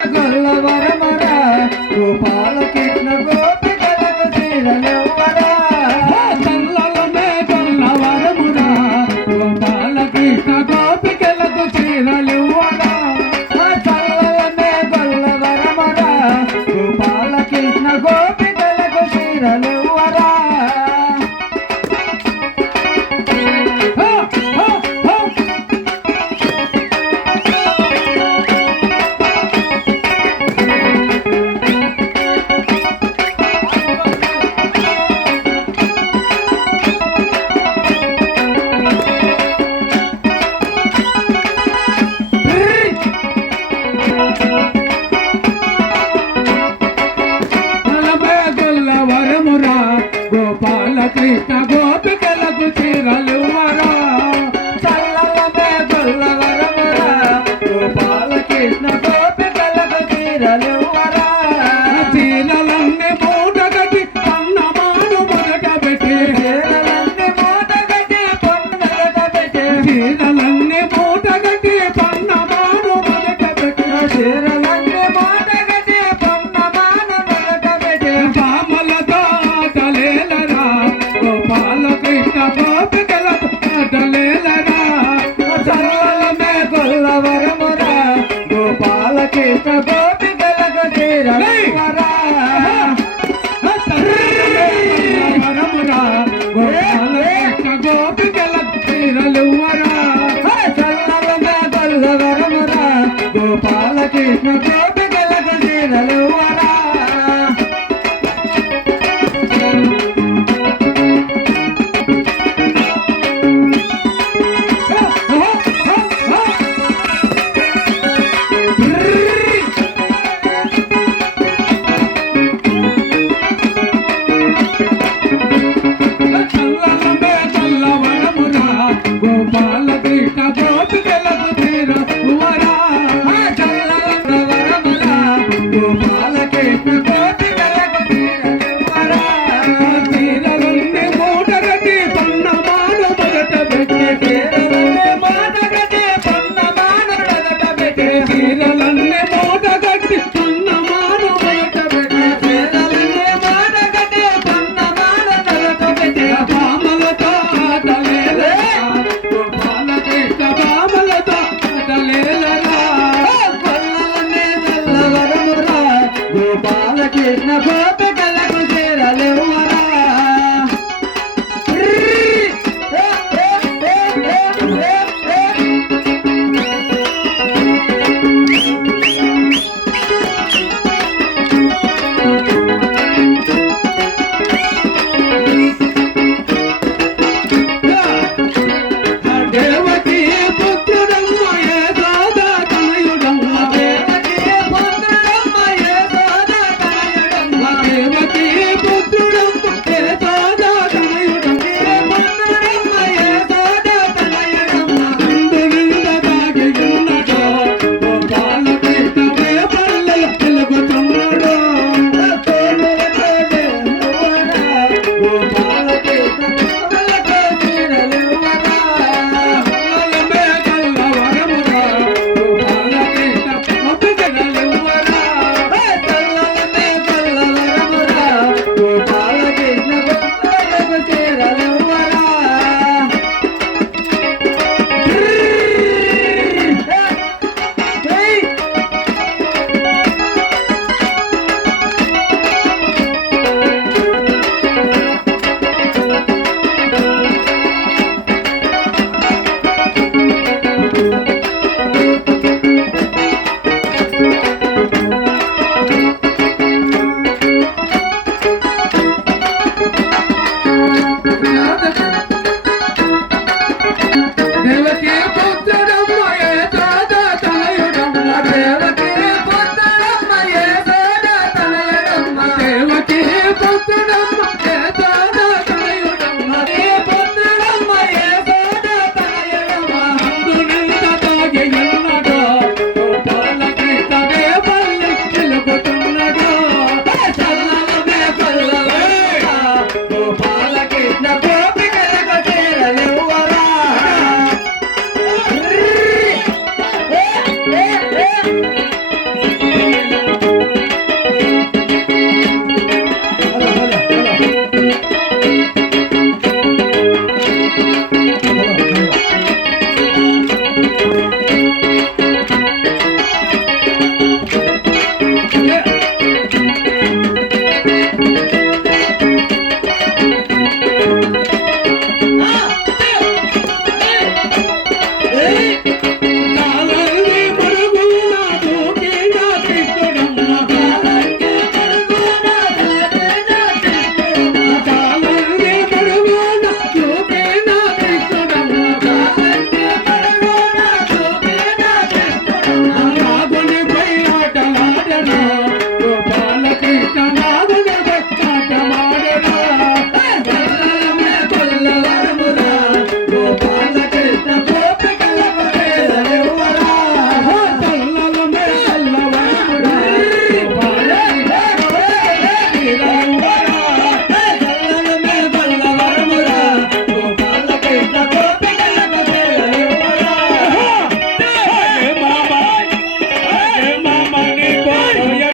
గొల్లవరమరా గోపాలకృష్ణ గోపికలకు చీరలెవ్వరా చల్లలమే గొల్లవరమురా గోపాలకృష్ణ గోపికలకు చీరలివ్వరా చల్లలమే గొల్లవరమరా గోపాలకృష్ణ గోపికలకు చీరలెవ్వరా గోపాలకృష్ణ గోపికలకు చీరలివ్వరా చల్లలమే గొల్లవరమరా గోపాలకృష్ణ గోపికలకు చీరలెవ్వరా చీరలన్నీ మూటగట్టి పన్నమాను మొదట పెట్టి చీరలన్నీ మూటగట్టి పొన్నగట పెట్టి చీరలన్నీ మూటగట్టి పన్నమాను మొదట పెట్టి చీరలన్నీ మూటగట్టి పొన్నమాన మొదట పెట్టి పామలతో ఆటలేలరా గోపాలకృష్ణ గోపికలకు ఆటలేలరా చల్లలమే గొల్లవరమురా గోపాలకృష్ణ గోపికలకు చీరలెవ్వరా వరమురా గోపాలకృష్ణ గోపికలకు చీరలివ్వరా చల్లలమే గొల్లవరమురా గోపాలకృష్ణ గోపికలకు చీరలెవ్వరా చల్లలమే చల్లవరమురా గోపాలకృష్ణ గోపికలకు చీరలివ్వరా చల్లవరమురా గోపాలకృష్ణ గోపికలకు చీరలెవ్వరా చీరలన్నీ మూటగట్టి పన్నమాను మొదట పెట్టి చీరలన్నీ మూటగట్టి పొన్నమాన మొదట పెట్టి చీరలన్నీ మూటగట్టి పన్నమాను మొదట పెట్టి చీరలన్నీ మూటగట్టి పొన్నమాన మొదట పెట్టి పామలతో ఆటలేలరా గోపాలకృష్ణ పామలతో ఆటలేలరా గొల్లలనే గొల్లవరమురా గోపాలకృష్ణ గోపి